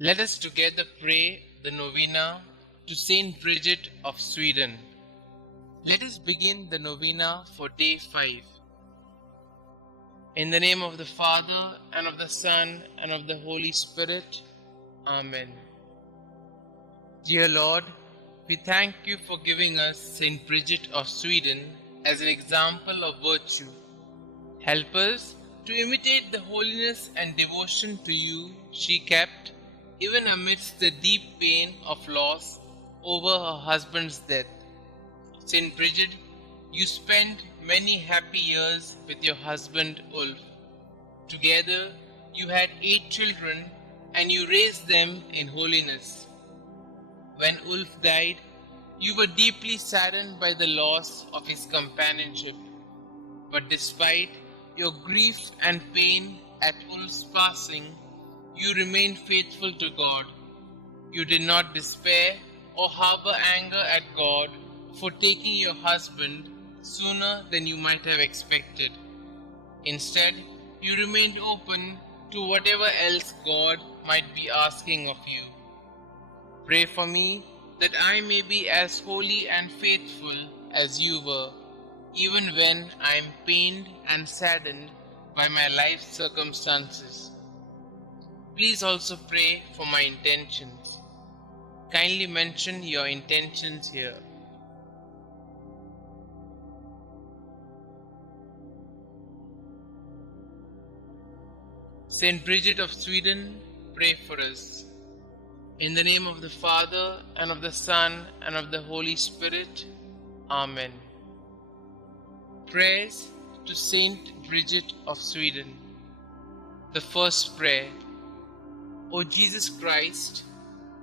Let us together pray the Novena to St Bridget of Sweden. Let us begin the Novena for day 5. In the name of the Father, and of the Son, and of the Holy Spirit. Amen. Dear Lord, we thank you for giving us St Bridget of Sweden as an example of virtue. Help us to imitate the holiness and devotion to you she kept even amidst the deep pain of loss over her husband's death. St. Bridget, you spent many happy years with your husband Ulf. Together, you had 8 children and you raised them in holiness. When Ulf died, you were deeply saddened by the loss of his companionship. But despite your grief and pain at Ulf's passing, you remained faithful to God. You did not despair or harbor anger at God for taking your husband sooner than you might have expected. Instead, you remained open to whatever else God might be asking of you. Pray for me that I may be as holy and faithful as you were, even when I am pained and saddened by my life circumstances. Please also pray for my intentions. Kindly mention your intentions here. St. Bridget of Sweden, pray for us. In the name of the Father, and of the Son, and of the Holy Spirit. Amen. Prayers to St. Bridget of Sweden. The first prayer. O Jesus Christ,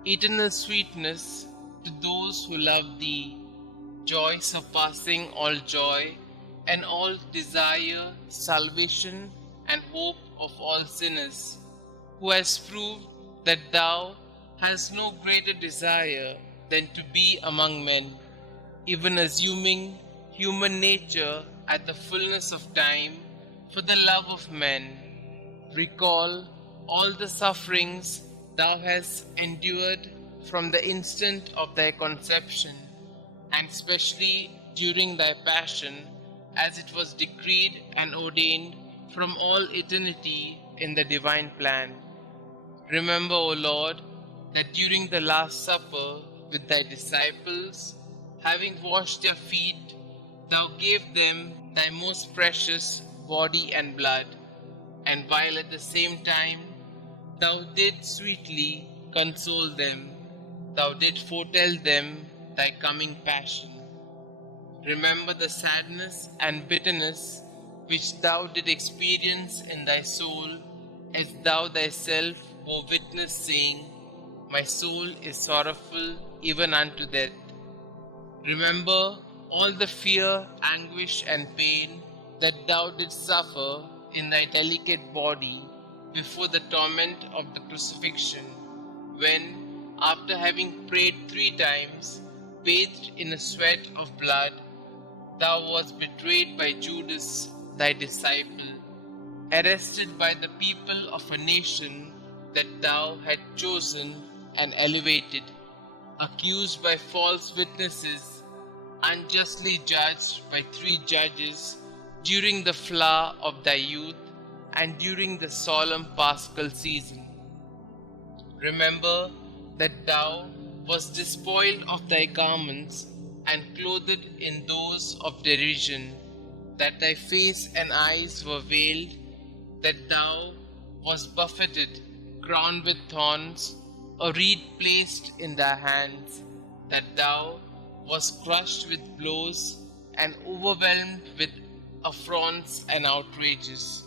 eternal sweetness to those who love Thee, joy surpassing all joy, and all desire, salvation, and hope of all sinners, who has proved that Thou hast no greater desire than to be among men, even assuming human nature at the fullness of time for the love of men. Recall all the sufferings Thou hast endured from the instant of Thy conception, and especially during Thy passion, as it was decreed and ordained from all eternity in the divine plan. Remember, O Lord, that during the Last Supper with Thy disciples, having washed their feet, Thou gave them Thy most precious body and blood, and while at the same time Thou didst sweetly console them, Thou didst foretell them Thy coming passion. Remember the sadness and bitterness which Thou didst experience in Thy soul, as Thou Thyself bore witness, saying, My soul is sorrowful even unto death. Remember all the fear, anguish, and pain that Thou didst suffer in Thy delicate body before the torment of the crucifixion, when, after having prayed 3 times, bathed in a sweat of blood, Thou wast betrayed by Judas, Thy disciple, arrested by the people of a nation that Thou had chosen and elevated, accused by false witnesses, unjustly judged by 3 judges during the flower of Thy youth and during the solemn Paschal season. Remember that Thou wast despoiled of Thy garments and clothed in those of derision, that Thy face and eyes were veiled, that Thou wast buffeted, crowned with thorns, a reed placed in Thy hands, that Thou wast crushed with blows and overwhelmed with affronts and outrages.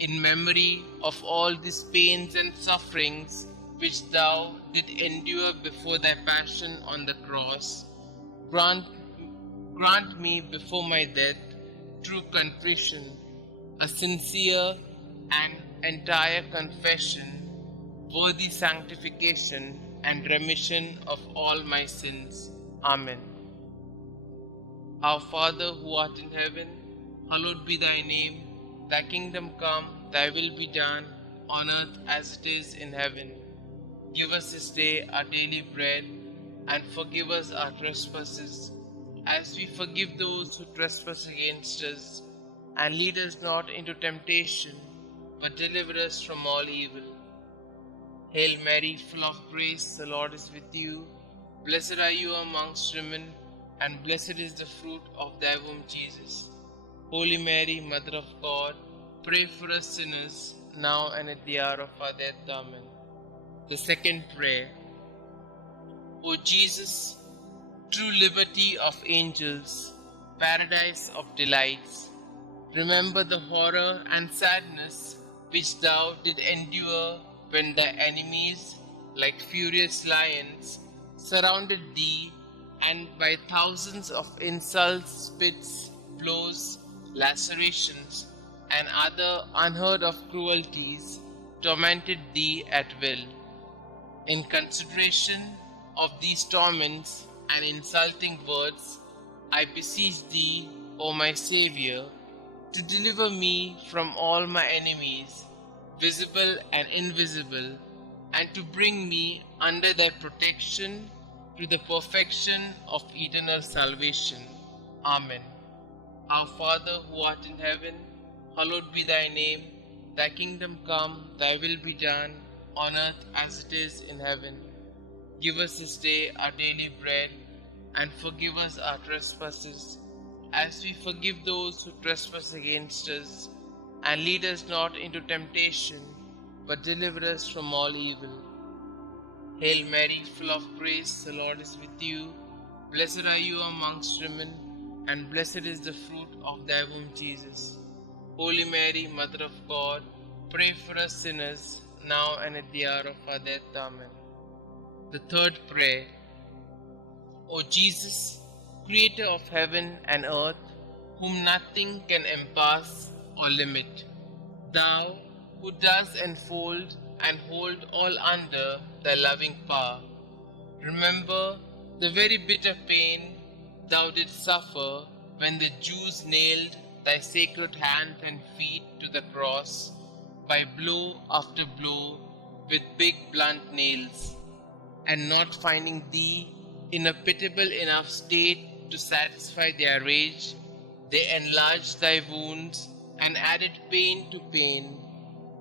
In memory of all these pains and sufferings which Thou did endure before Thy passion on the cross, grant me before my death true contrition, a sincere and entire confession, worthy sanctification and remission of all my sins. Amen. Our Father who art in heaven, hallowed be Thy name. Thy kingdom come, Thy will be done, on earth as it is in heaven. Give us this day our daily bread, and forgive us our trespasses, as we forgive those who trespass against us. And lead us not into temptation, but deliver us from all evil. Hail Mary, full of grace, the Lord is with you. Blessed are you amongst women, and blessed is the fruit of thy womb, Jesus. Holy Mary, Mother of God, pray for us sinners, now and at the hour of our death. Amen. The second prayer. O Jesus, true liberty of angels, paradise of delights, remember the horror and sadness which thou did endure when thy enemies, like furious lions, surrounded thee, and by thousands of insults, spits, blows, lacerations, and other unheard of cruelties tormented thee at will. In consideration of these torments and insulting words, I beseech thee, O my Xavier, to deliver me from all my enemies, visible and invisible, and to bring me under thy protection to the perfection of eternal salvation. Amen. Our Father who art in heaven, hallowed be thy name. Thy kingdom come, thy will be done, on earth as it is in heaven. Give us this day our daily bread, and forgive us our trespasses, as we forgive those who trespass against us. And lead us not into temptation, but deliver us from all evil. Hail Mary, full of grace, the Lord is with you. Blessed are you amongst women, and blessed is the fruit of thy womb, Jesus. Holy Mary, Mother of God, pray for us sinners, now and at the hour of our death. Amen. The third prayer. O Jesus, Creator of heaven and earth, whom nothing can encompass or limit, thou who dost enfold and hold all under thy loving power, remember the very bitter pain thou didst suffer when the Jews nailed thy sacred hands and feet to the cross by blow after blow with big blunt nails, and not finding thee in a pitiable enough state to satisfy their rage, they enlarged thy wounds and added pain to pain,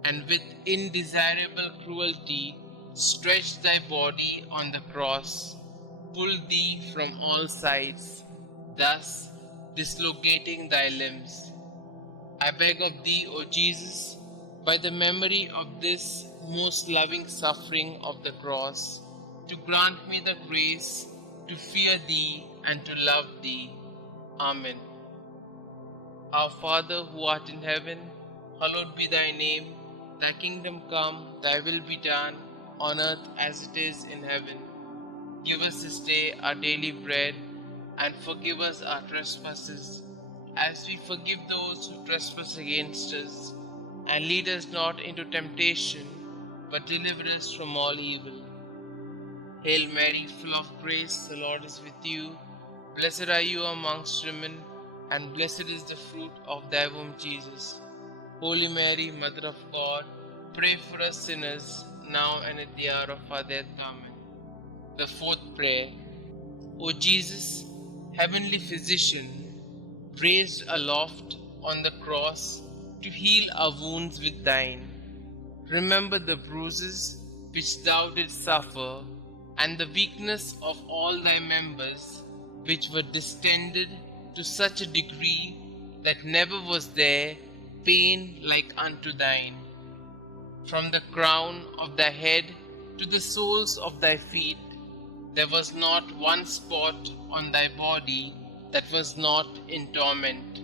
and with indesirable cruelty stretched thy body on the cross, pulled thee from all sides, thus dislocating thy limbs. I beg of thee, O Jesus, by the memory of this most loving suffering of the cross, to grant me the grace to fear thee and to love thee. Amen. Our Father who art in heaven, hallowed be thy name. Thy kingdom come, thy will be done, on earth as it is in heaven. Give us this day our daily bread, and forgive us our trespasses, as we forgive those who trespass against us. And lead us not into temptation, but deliver us from all evil. Hail Mary, full of grace, the Lord is with you. Blessed are you amongst women, and blessed is the fruit of thy womb, Jesus. Holy Mary, Mother of God, pray for us sinners, now and at the hour of our death. Amen. The fourth prayer. O Jesus, heavenly physician, raised aloft on the cross to heal our wounds with thine, remember the bruises which thou didst suffer, and the weakness of all thy members, which were distended to such a degree that never was there pain like unto thine. From the crown of thy head to the soles of thy feet, there was not one spot on thy body that was not in torment.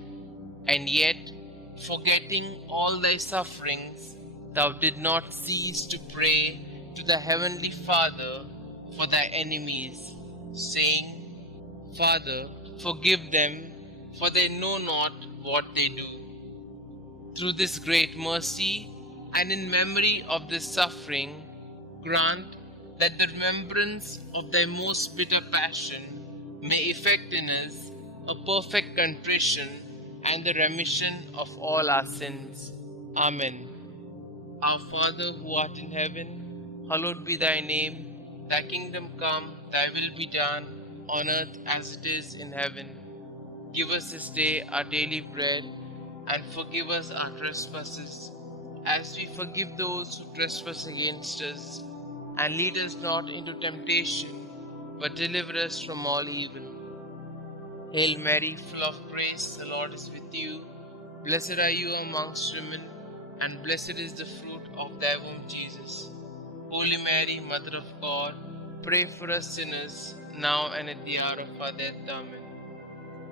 And yet, forgetting all thy sufferings, thou did not cease to pray to the heavenly Father for thy enemies, saying, Father, forgive them, for they know not what they do. Through this great mercy, and in memory of this suffering, grant that the remembrance of thy most bitter passion may effect in us a perfect contrition and the remission of all our sins. Amen. Our Father who art in heaven, hallowed be thy name. Thy kingdom come, thy will be done, on earth as it is in heaven. Give us this day our daily bread, and forgive us our trespasses, as we forgive those who trespass against us. And lead us not into temptation, but deliver us from all evil. Hail Mary, full of grace, the Lord is with you. Blessed are you amongst women, and blessed is the fruit of thy womb, Jesus. Holy Mary, Mother of God, pray for us sinners, now and at the hour of our death. Amen.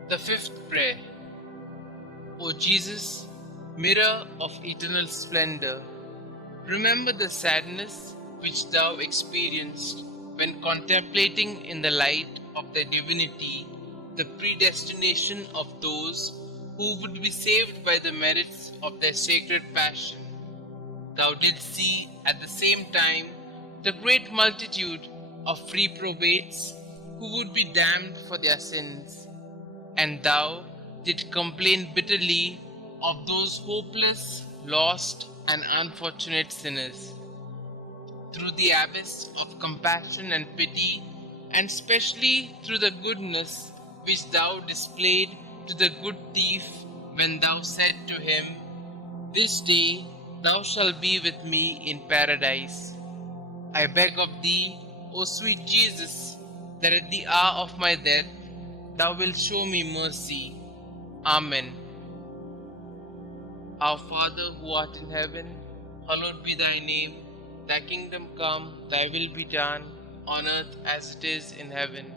The fifth prayer. O Jesus, mirror of eternal splendor, remember the sadness which thou experienced when contemplating in the light of thy divinity the predestination of those who would be saved by the merits of their sacred passion. Thou didst see at the same time the great multitude of reprobates who would be damned for their sins, and thou didst complain bitterly of those hopeless, lost, and unfortunate sinners. Through the abyss of compassion and pity, and specially through the goodness which thou displayed to the good thief when thou said to him, "This day thou shalt be with me in paradise," I beg of thee, O sweet Jesus, that at the hour of my death thou wilt show me mercy. Amen. Our Father who art in heaven, hallowed be thy name. Thy kingdom come, thy will be done, on earth as it is in heaven.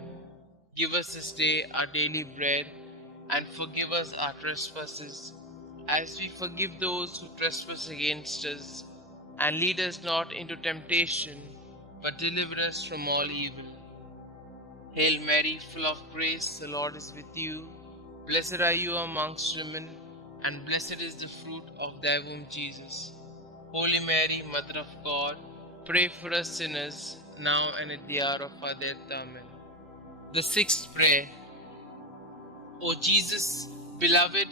Give us this day our daily bread, and forgive us our trespasses, as we forgive those who trespass against us. And lead us not into temptation, but deliver us from all evil. Hail Mary, full of grace, the Lord is with you. Blessed are you amongst women, and blessed is the fruit of thy womb, Jesus. Holy Mary, Mother of God, pray for us sinners, now and at the hour of our death. Amen. The sixth prayer. O Jesus, beloved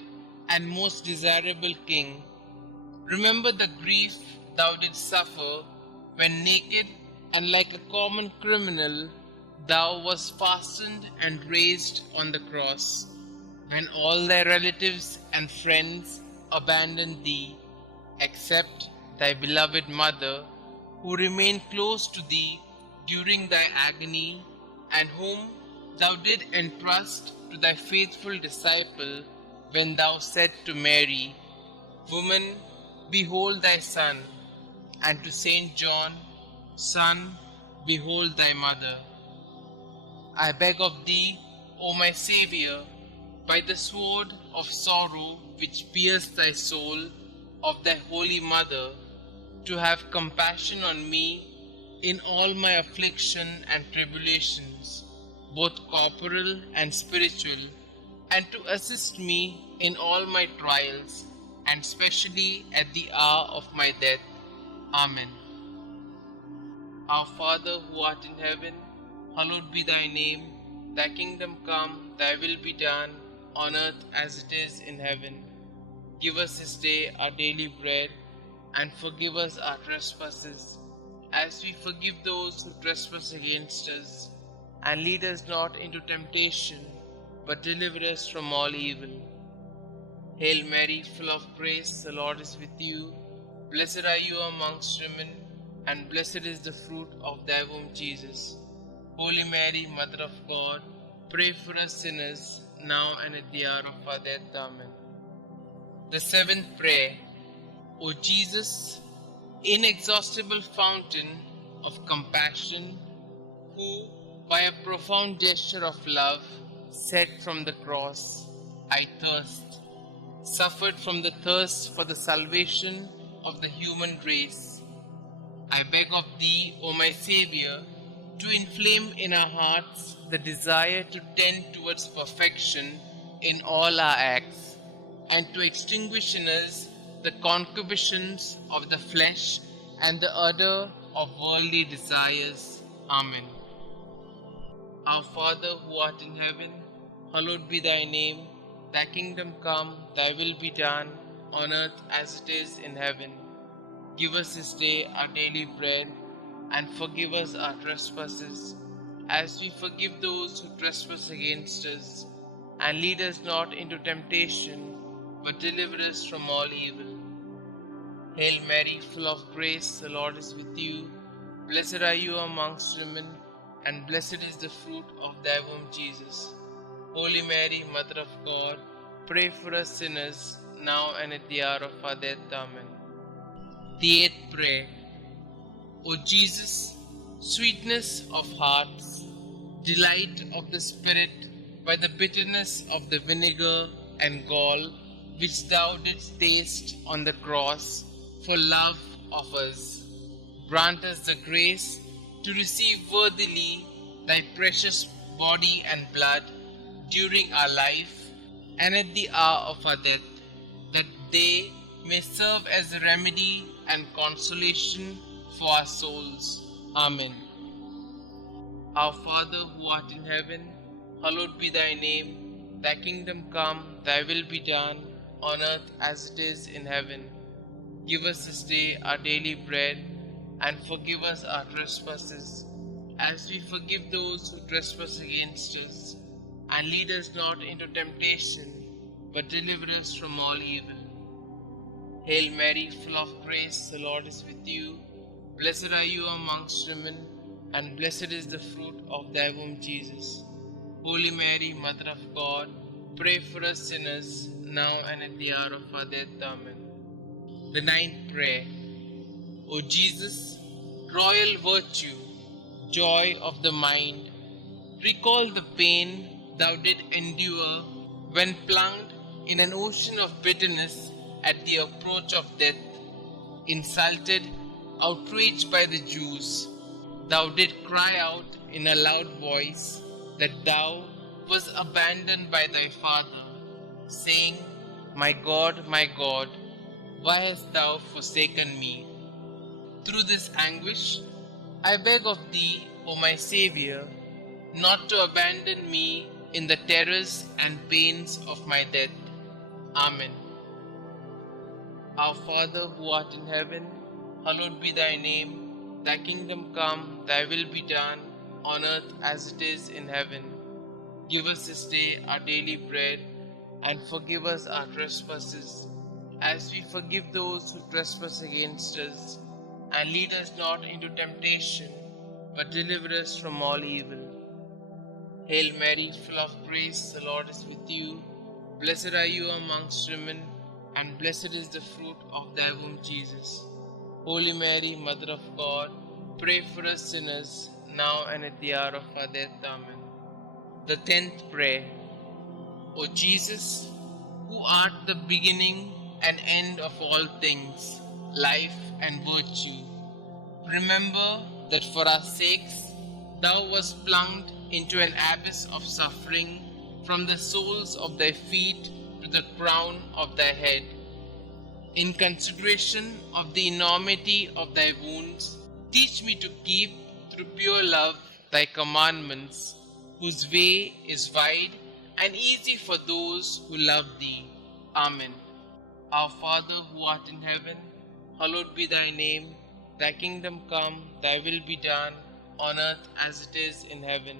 and most desirable King, remember the grief thou didst suffer when naked and like a common criminal thou wast fastened and raised on the cross, when all thy relatives and friends abandoned thee, except thy beloved mother, who remained close to thee during thy agony, and whom thou did entrust to thy faithful disciple when thou said to Mary, "Woman, behold thy son," and to Saint John, "Son, behold thy mother." I beg of thee, O my Xavier, by the sword of sorrow which pierced thy soul of thy holy mother, to have compassion on me in all my affliction and tribulations, both corporal and spiritual, and to assist me in all my trials, and specially at the hour of my death. Amen. Our Father who art in heaven, hallowed be thy name. Thy kingdom come, thy will be done, on earth as it is in heaven. Give us this day our daily bread, and forgive us our trespasses, as we forgive those who trespass against us. And lead us not into temptation, but deliver us from all evil. Hail Mary, full of grace, the Lord is with you. Blessed are you amongst women, and blessed is the fruit of thy womb, Jesus. Holy Mary, Mother of God, pray for us sinners, now and at the hour of our death. Amen. The seventh prayer. O Jesus, inexhaustible fountain of compassion, who, by a profound gesture of love, said from the cross, "I thirst," suffered from the thirst for the salvation of the human race. I beg of thee, O my Saviour, to inflame in our hearts the desire to tend towards perfection in all our acts, and to extinguish in us the concupiscence of the flesh and the ardor of worldly desires. Amen. Our Father who art in heaven, hallowed be thy name. Thy kingdom come, thy will be done, on earth as it is in heaven. Give us this day our daily bread, and forgive us our trespasses, as we forgive those who trespass against us. And lead us not into temptation, but deliver us from all evil. Hail Mary, full of grace, the Lord is with you. Blessed are you amongst women, and blessed is the fruit of thy womb, Jesus. Holy Mary, Mother of God, pray for us sinners, now and at the hour of our death. Amen. The eighth prayer. O Jesus, sweetness of hearts, delight of the Spirit, by the bitterness of the vinegar and gall which thou didst taste on the cross for love of us, grant us the grace to receive worthily thy precious body and blood during our life and at the hour of our death, that they may serve as a remedy and consolation for our souls. Amen. Our Father who art in heaven, hallowed be thy name. Thy kingdom come, thy will be done, on earth as it is in heaven. Give us this day our daily bread, and forgive us our trespasses, as we forgive those who trespass against us. And lead us not into temptation, but deliver us from all evil. Hail Mary, full of grace, the Lord is with you. Blessed are you amongst women, and blessed is the fruit of thy womb, Jesus. Holy Mary, Mother of God, pray for us sinners, now and at the hour of our death. Amen. The ninth prayer. O Jesus, royal virtue, joy of the mind, recall the pain thou did endure when plunged in an ocean of bitterness at the approach of death. Insulted, outraged by the Jews, thou did cry out in a loud voice that thou wast abandoned by thy Father, saying, my God, why hast thou forsaken me? Through this anguish, I beg of thee, O my Xavier, not to abandon me in the terrors and pains of my death. Amen. Our Father who art in heaven, hallowed be thy name. Thy kingdom come, thy will be done, on earth as it is in heaven. Give us this day our daily bread, and forgive us our trespasses, as we forgive those who trespass against us. And lead us not into temptation, but deliver us from all evil. Hail Mary, full of grace, the Lord is with you. Blessed are you amongst women, and blessed is the fruit of thy womb, Jesus. Holy Mary, Mother of God, pray for us sinners, now and at the hour of our death. Amen. The 10th prayer. O Jesus, who art the beginning and end of all things, life and virtue, remember that for our sakes thou wast plunged into an abyss of suffering, from the soles of thy feet to the crown of thy head. In consideration of the enormity of thy wounds, teach me to keep, through pure love, thy commandments, whose way is wide and easy for those who love thee. Amen. Our Father who art in heaven, hallowed be thy name. Thy kingdom come, thy will be done, on earth as it is in heaven.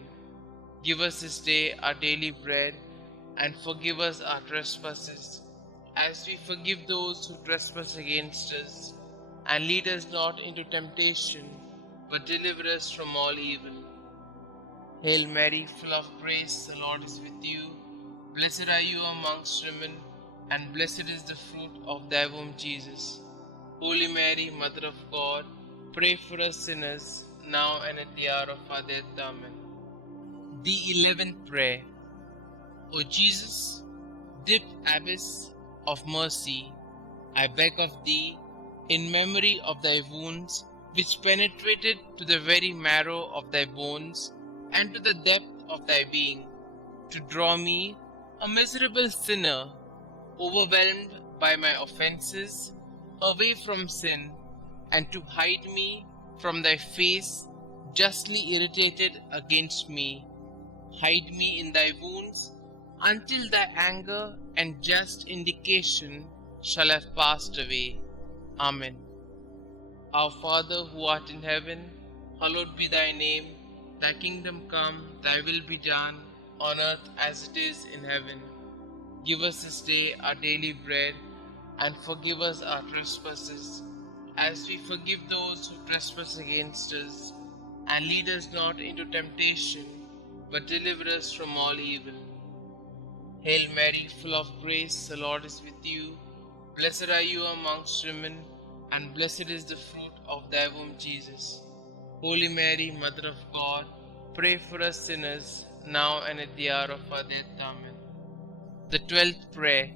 Give us this day our daily bread, and forgive us our trespasses, as we forgive those who trespass against us. And lead us not into temptation, but deliver us from all evil. Hail Mary, full of grace, the Lord is with you. Blessed are you amongst women, and blessed is the fruit of thy womb, Jesus. Holy Mary, Mother of God, pray for us sinners, now and at the hour of our death. Amen. The 11th prayer. O Jesus, deep abyss of mercy, I beg of thee, in memory of thy wounds, which penetrated to the very marrow of thy bones and to the depth of thy being, to draw me, a miserable sinner, overwhelmed by my offenses, away from sin, and to hide me from thy face, justly irritated against me. Hide me in thy wounds, until thy anger and just indication shall have passed away. Amen. Our Father who art in heaven, Hallowed be thy name, thy kingdom come, thy will be done, on earth as it is in heaven. Give us this day our daily bread, and forgive us our trespasses, as we forgive those who trespass against us. And lead us not into temptation, but deliver us from all evil. Hail Mary, full of grace, the Lord is with you. Blessed are you amongst women, and blessed is the fruit of thy womb, Jesus. Holy Mary, Mother of God, pray for us sinners, now and at the hour of our death. Amen. The 12th prayer.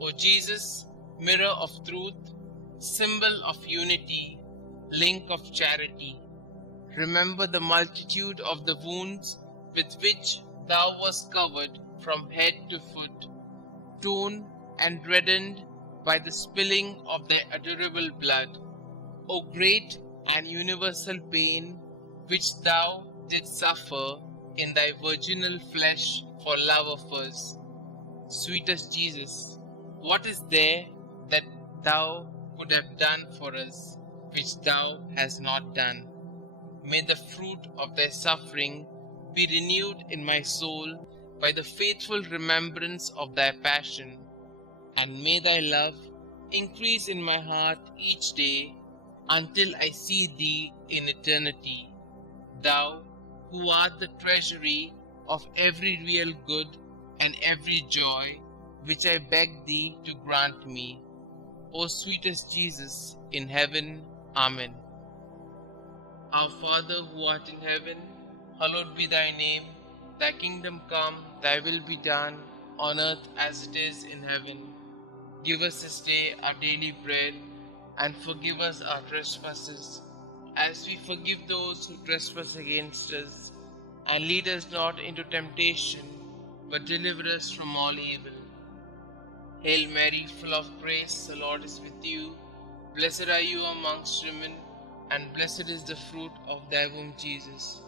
O Jesus, mirror of truth, symbol of unity, link of charity, remember the multitude of the wounds with which thou wast covered from head to foot, torn and reddened by the spilling of thy adorable blood. O great and universal pain which thou didst suffer in thy virginal flesh for love of us. Sweetest Jesus, what is there that thou could have done for us, which thou hast not done? May the fruit of thy suffering be renewed in my soul by the faithful remembrance of thy passion, and may thy love increase in my heart each day until I see thee in eternity, thou who art the treasury of every real good and every joy, which I beg thee to grant me. O sweetest Jesus in heaven. Amen. Our Father who art in heaven, hallowed be thy name. Thy kingdom come, thy will be done, on earth as it is in heaven. Give us this day our daily bread, and forgive us our trespasses, as we forgive those who trespass against us. And lead us not into temptation, but deliver us from all evil. Hail Mary, full of grace, the Lord is with you. Blessed are you amongst women, and blessed is the fruit of thy womb, Jesus.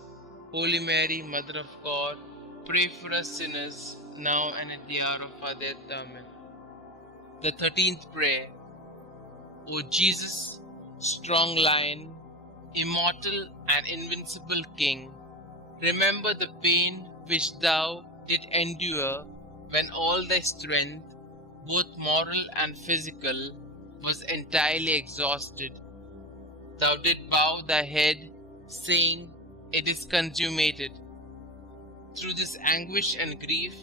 Holy Mary, Mother of God, pray for us sinners, now and at the hour of our death. Amen. The 13th prayer. O Jesus, strong lion, immortal and invincible King, remember the pain which thou didst endure when all thy strength, both moral and physical, was entirely exhausted. Thou didst bow thy head, saying, "It is consummated." Through this anguish and grief,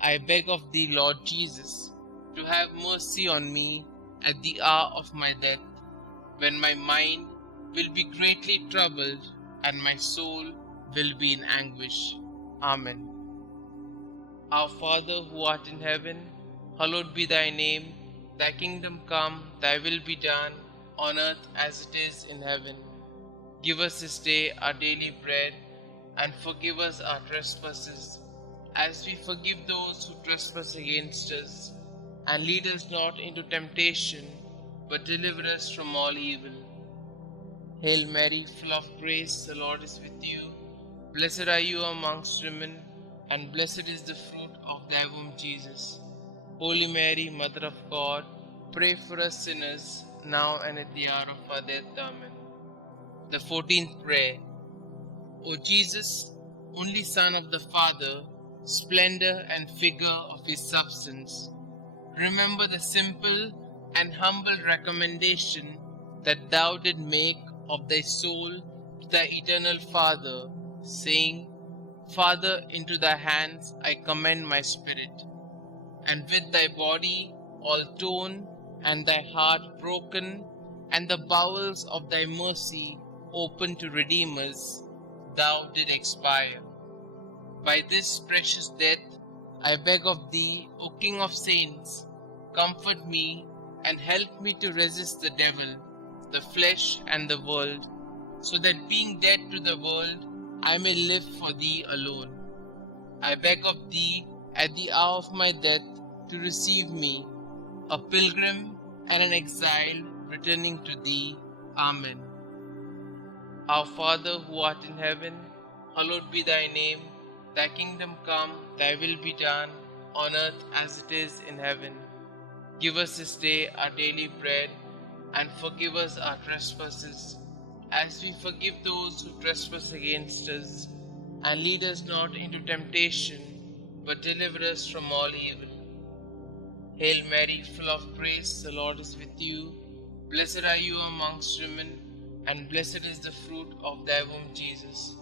I beg of thee, Lord Jesus, to have mercy on me at the hour of my death, when my mind will be greatly troubled and my soul will be in anguish. Amen. Our Father who art in heaven, hallowed be thy name. Thy kingdom come, thy will be done, on earth as it is in heaven. Give us this day our daily bread, and forgive us our trespasses, as we forgive those who trespass against us. And lead us not into temptation, but deliver us from all evil. Hail Mary, full of grace, the Lord is with you. Blessed are you amongst women, and blessed is the fruit of thy womb, Jesus. Holy Mary, Mother of God, pray for us sinners, now and at the hour of our death. Amen. The 14th prayer. O Jesus, only Son of the Father, splendor and figure of his substance, remember the simple and humble recommendation that thou did make of thy soul to thy eternal Father, saying, "Father, into thy hands I commend my spirit." And with thy body all torn, and thy heart broken, and the bowels of thy mercy open to redeem us, thou did expire. By this precious death, I beg of thee, O King of saints, comfort me and help me to resist the devil, the flesh, and the world, so that being dead to the world, I may live for thee alone. I beg of thee, at the hour of my death, to receive me, a pilgrim and an exile returning to thee. Amen. Our Father who art in heaven, hallowed be thy name. Thy kingdom come, thy will be done, on earth as it is in heaven. Give us this day our daily bread, and forgive us our trespasses, as we forgive those who trespass against us. And lead us not into temptation, but deliver us from all evil. Hail Mary, full of grace, the Lord is with you. Blessed are you amongst women, and blessed is the fruit of thy womb, Jesus.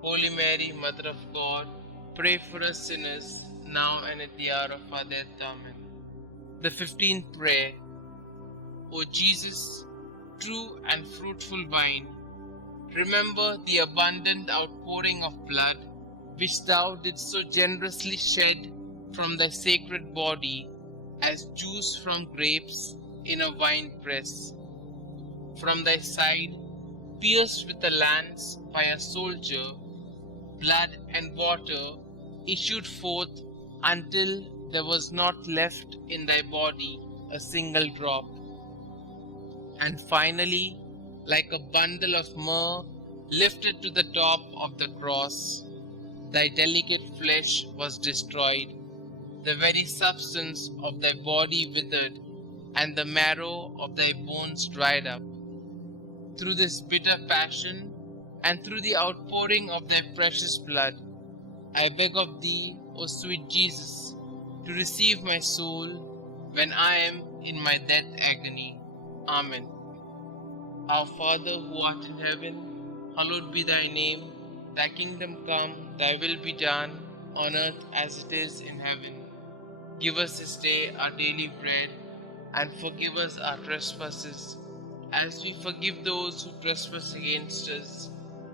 Holy Mary, Mother of God, pray for us sinners, now and at the hour of our death. Amen. The 15th prayer. O Jesus, true and fruitful vine, remember the abundant outpouring of blood which thou didst so generously shed from thy sacred body as juice from grapes in a wine press. From thy side, pierced with a lance by a soldier, blood and water issued forth until there was not left in thy body a single drop. And finally, like a bundle of myrrh lifted to the top of the cross, thy delicate flesh was destroyed, the very substance of thy body withered, and the marrow of thy bones dried up. Through this bitter passion, and through the outpouring of thy precious blood, I beg of thee, O sweet Jesus, to receive my soul when I am in my death agony. Amen. Our Father who art in heaven, hallowed be thy name. Thy kingdom come, thy will be done, on earth as it is in heaven. Give us this day our daily bread, and forgive us our trespasses, as we forgive those who trespass against us.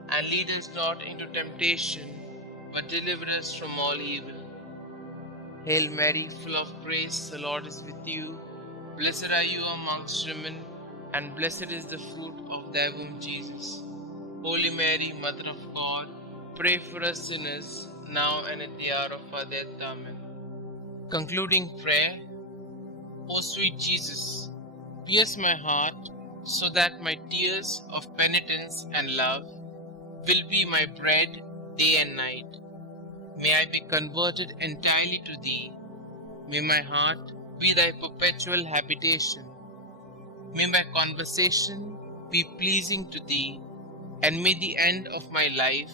And lead us not into temptation, but deliver us from all evil. Hail Mary, full of grace, the Lord is with you. Blessed are you amongst women, and blessed is the fruit of thy womb, Jesus. Holy Mary, Mother of God, pray for us sinners, now and at the hour of our death. Amen. Concluding prayer. O sweet Jesus, pierce my heart so that my tears of penitence and love will be my bread day and night. May I be converted entirely to thee. May my heart be thy perpetual habitation. May my conversation be pleasing to thee, and may the end of my life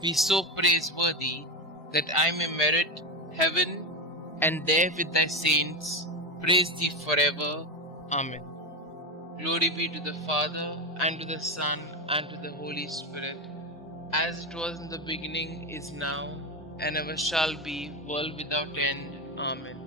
be so praiseworthy that I may merit heaven, and there with thy saints praise thee forever. Amen. Glory be to the Father, and to the Son, and to the Holy Spirit, as it was in the beginning, is now, and ever shall be, world without end. Amen.